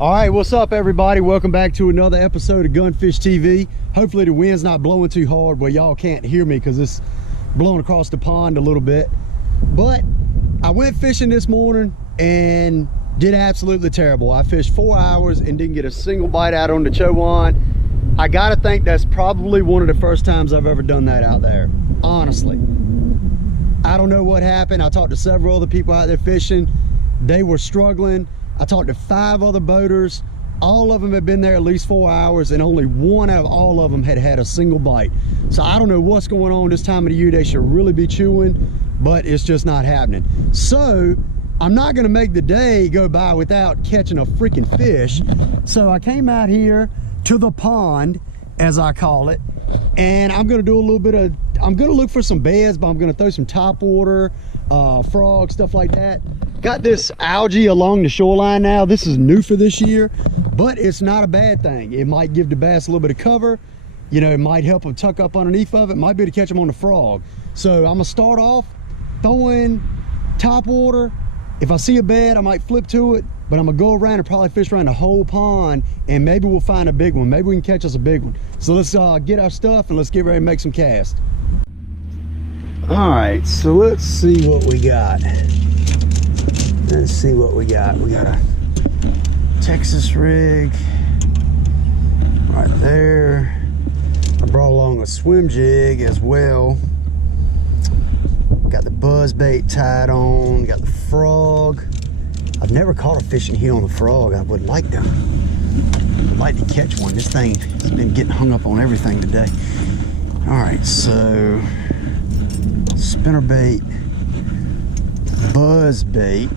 All right, what's up everybody? Welcome back to another episode of Gunfish TV. Hopefully the wind's not blowing too hard where y'all can't hear me because it's blowing across the pond a little bit. But I went fishing this morning and did absolutely terrible. I fished 4 hours and didn't get a single bite out on the Chowan. I gotta think that's probably one of the first times I've ever done that out there, honestly. I don't know what happened. I talked to several other people out there fishing. They were struggling. I talked to 5 other boaters. All of them had been there at least 4 hours, and only one out of all of them had had a single bite. So I don't know what's going on this time of the year. They should really be chewing, but it's just not happening. So I'm not gonna make the day go by without catching a freaking fish. So I came out here to the pond, as I call it, and I'm gonna do a little bit of, I'm gonna look for some beds, but I'm gonna throw some topwater, frogs, stuff like that. Got this algae along the shoreline now. This is new for this year, but it's not a bad thing. It might give the bass a little bit of cover. You know, it might help them tuck up underneath of it. Might be able to catch them on the frog. So I'm gonna start off throwing topwater. If I see a bed, I might flip to it, but I'm gonna go around and probably fish around the whole pond, and maybe we'll find a big one. Maybe we can catch us a big one. So let's get our stuff and let's get ready to make some casts. All right, so let's see what we got. Let's see what we got. We got a Texas rig right there. I brought along a swim jig as well. Got the buzz bait tied on. Got the frog. I've never caught a fish in here on a frog. I would like to. I'd like to catch one. This thing has been getting hung up on everything today. All right, so spinner bait. Buzz bait.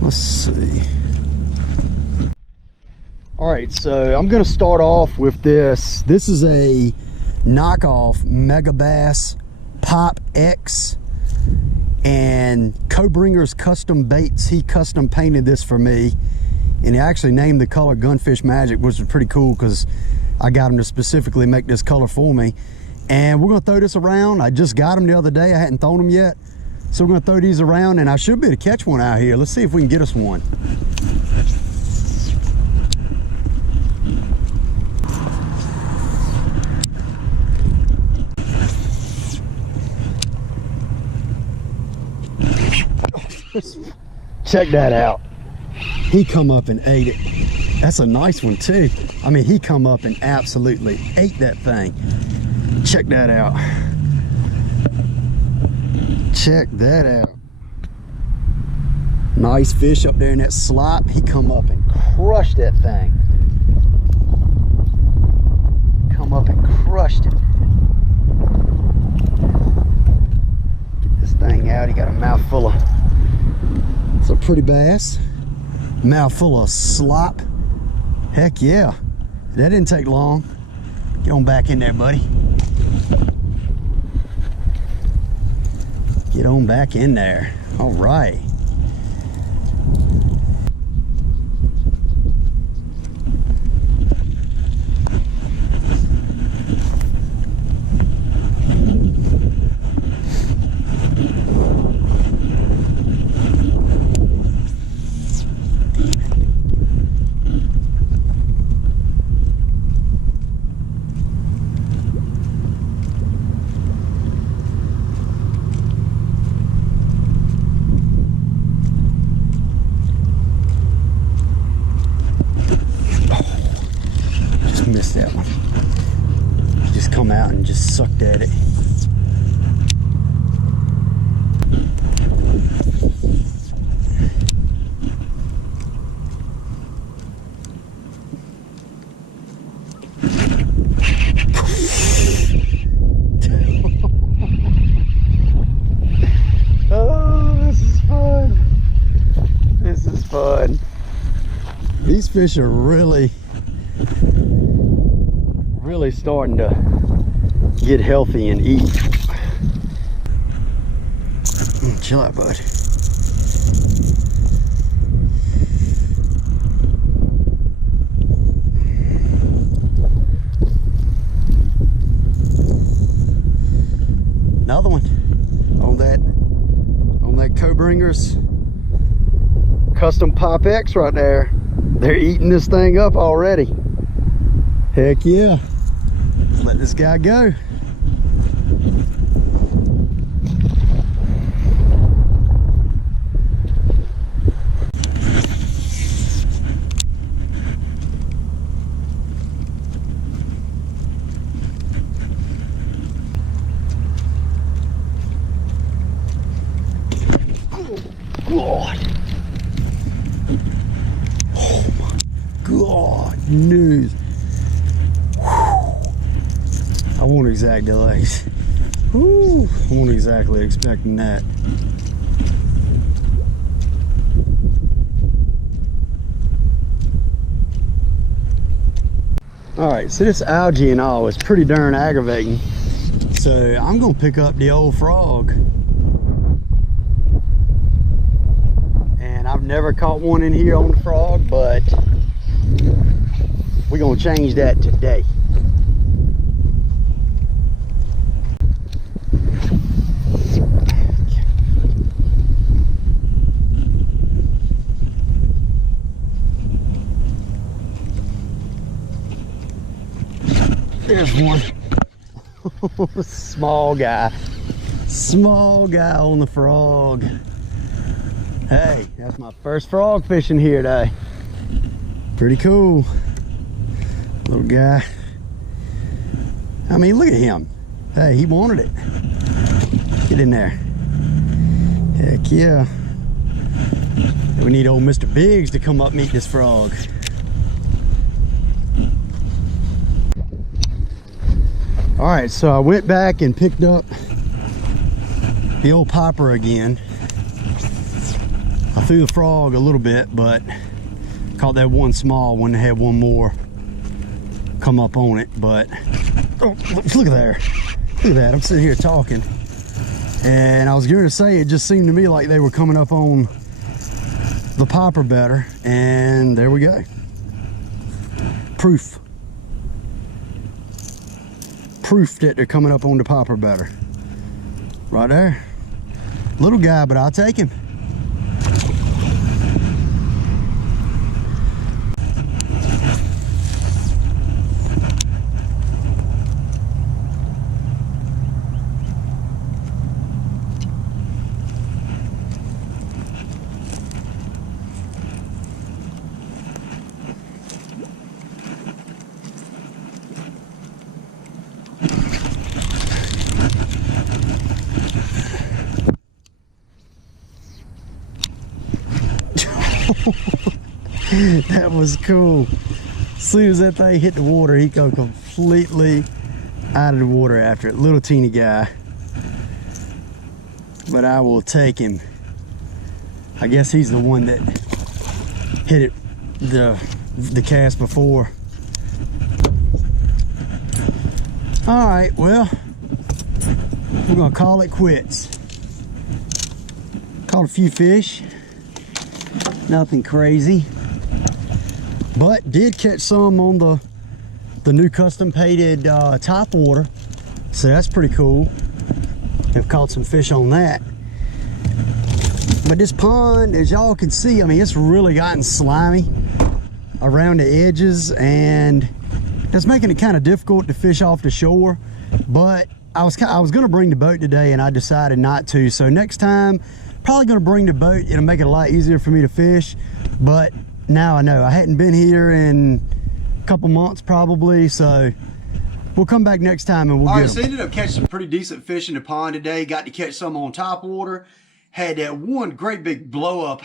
Let's see. All right, so I'm gonna start off with this. This is a knockoff Mega Bass Pop X, and Co-Bringer's Custom Baits. He custom painted this for me, and he actually named the color Gunfish Magic, which was pretty cool because I got him to specifically make this color for me. And we're gonna throw this around. I just got them the other day. I hadn't thrown them yet. So we're gonna throw these around, and I should be able to catch one out here. Let's see if we can get us one. Check that out. He come up and ate it. That's a nice one too. I mean, he come up and absolutely ate that thing. Check that out. Check that out. Nice fish up there in that slop. He come up and crushed that thing. Come up and crushed it. Get this thing out. He got a mouthful of, it's a pretty bass. Mouthful of slop. Heck yeah. That didn't take long. Get on back in there, buddy. Get on back in there. All right. Missed that one. Just come out and just sucked at it. Oh, this is fun. This is fun. These fish are really starting to get healthy and eat. Chill out, bud. Another one on that stringers. Custom Pop X right there. They're eating this thing up already. Heck yeah. Let's let this guy go. God. Oh my God, news. I wasn't exactly like, I wasn't exactly expecting that. All right, so this algae and all is pretty darn aggravating. So I'm gonna pick up the old frog. I've never caught one in here on the frog, but we're gonna change that today. There's one. Small guy on the frog. Hey, that's my first frog fishing here today. Pretty cool. Little guy. I mean, look at him. Hey, he wanted it. Get in there. Heck yeah. We need old Mr. Biggs to come up meet this frog. All right, so I went back and picked up the old popper again. I threw the frog a little bit, but caught that one small one that had one more come up on it. But oh, look at there. Look at that. I'm sitting here talking, and I was going to say it just seemed to me like they were coming up on the popper better, and there we go. Proof that they're coming up on the popper better. Right there. Little guy, but I'll take him. That was cool. As soon as that thing hit the water, he go completely out of the water after it. Little teeny guy, but I will take him. I guess he's the one that hit it the cast before. All right, well, we're gonna call it quits. Caught a few fish, nothing crazy, but did catch some on the new custom painted top water, so that's pretty cool. Have caught some fish on that. But this pond, as y'all can see, I mean, it's really gotten slimy around the edges, and it's making it kind of difficult to fish off the shore. But I was gonna bring the boat today, and I decided not to. So next time, probably gonna bring the boat. It'll make it a lot easier for me to fish. But now I know I hadn't been here in a couple months probably, so we'll come back next time and we'll get them. So ended up catching some pretty decent fish in the pond today. Got to catch some on top water. Had that one great big blow up.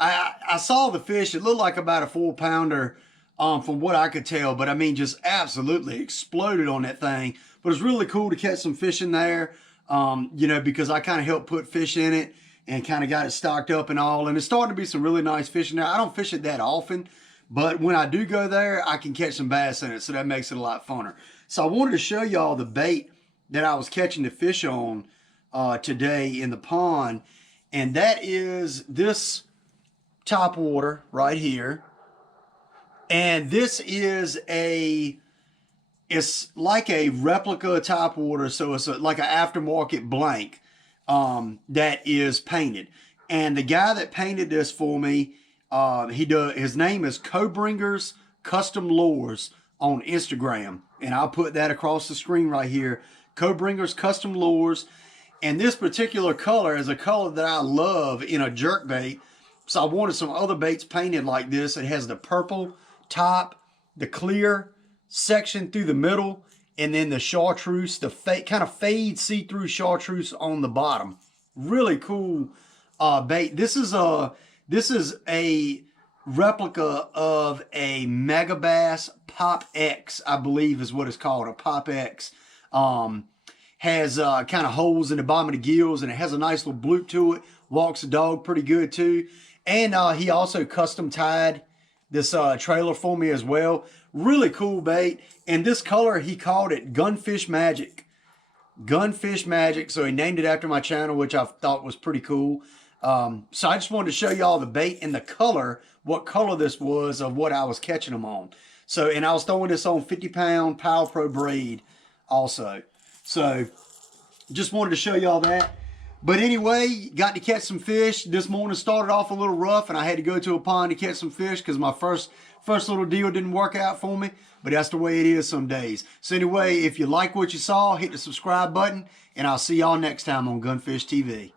I saw the fish. It looked like about a 4-pounder from what I could tell, but I mean, just absolutely exploded on that thing. But it was really cool to catch some fish in there, you know, because I kind of helped put fish in it and kind of got it stocked up and all. And it's starting to be some really nice fish in there. I don't fish it that often, but when I do go there, I can catch some bass in it. So that makes it a lot funner. So I wanted to show y'all the bait that I was catching the fish on today in the pond. And that is this top water right here. And this is it's like a replica top water. So it's like an aftermarket blank that is painted. And the guy that painted this for me, his name is Cobringer's Custom Lures on Instagram. And I'll put that across the screen right here. Cobringer's Custom Lures. And this particular color is a color that I love in a jerkbait. So I wanted some other baits painted like this. It has the purple top, the clear section through the middle, and then the chartreuse, the kind of fade see-through chartreuse on the bottom. Really cool bait. This is a replica of a Megabass Pop X, I believe is what it's called, a Pop X. Has kind of holes in the bottom of the gills, and it has a nice little bloop to it. Walks the dog pretty good too. And he also custom tied this trailer for me as well. Really cool bait. And this color, he called it Gunfish Magic. Gunfish Magic. So he named it after my channel, which I thought was pretty cool. So I just wanted to show y'all the bait and the color, what color this was of what I was catching them on. So, and I was throwing this on 50-pound Power Pro braid also. So just wanted to show y'all that. But anyway, got to catch some fish. This morning started off a little rough, and I had to go to a pond to catch some fish because my first little deal didn't work out for me. But that's the way it is some days. So anyway, if you like what you saw, hit the subscribe button, and I'll see y'all next time on Gunfish TV.